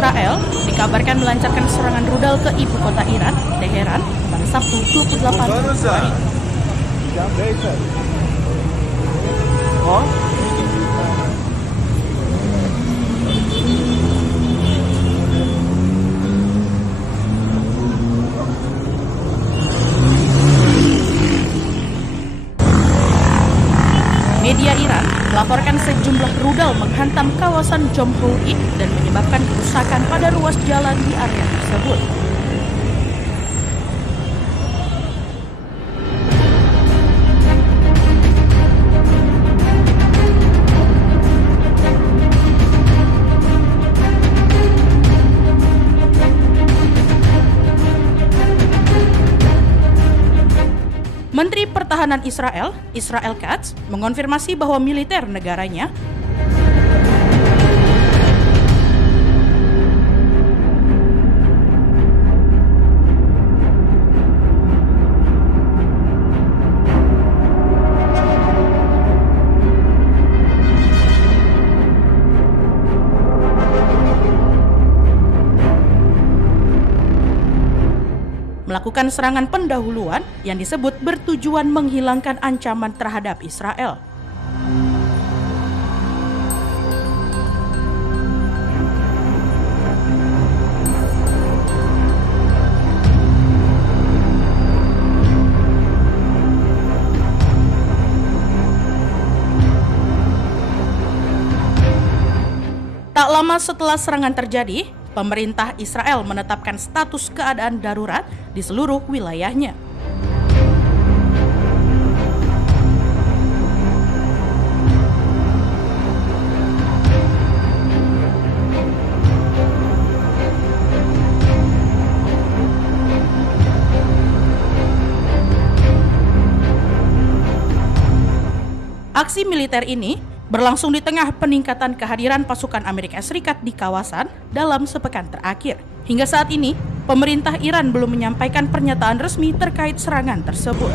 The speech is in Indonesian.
Israel dikabarkan melancarkan serangan rudal ke ibu kota Iran, Teheran, pada Sabtu 28 Februari. Media Iran melaporkan sejumlah rudal menghantam kawasan Jomhuri dan menyebabkan kerusakan pada ruas jalan di area tersebut. Menteri Pertahanan Israel, Israel Katz, mengonfirmasi bahwa militer negaranya melakukan serangan pendahuluan yang disebut bertujuan menghilangkan ancaman terhadap Israel. Tak lama setelah serangan terjadi, pemerintah Israel menetapkan status keadaan darurat di seluruh wilayahnya. Aksi militer ini berlangsung di tengah peningkatan kehadiran pasukan Amerika Serikat di kawasan dalam sepekan terakhir. Hingga saat ini, pemerintah Iran belum menyampaikan pernyataan resmi terkait serangan tersebut.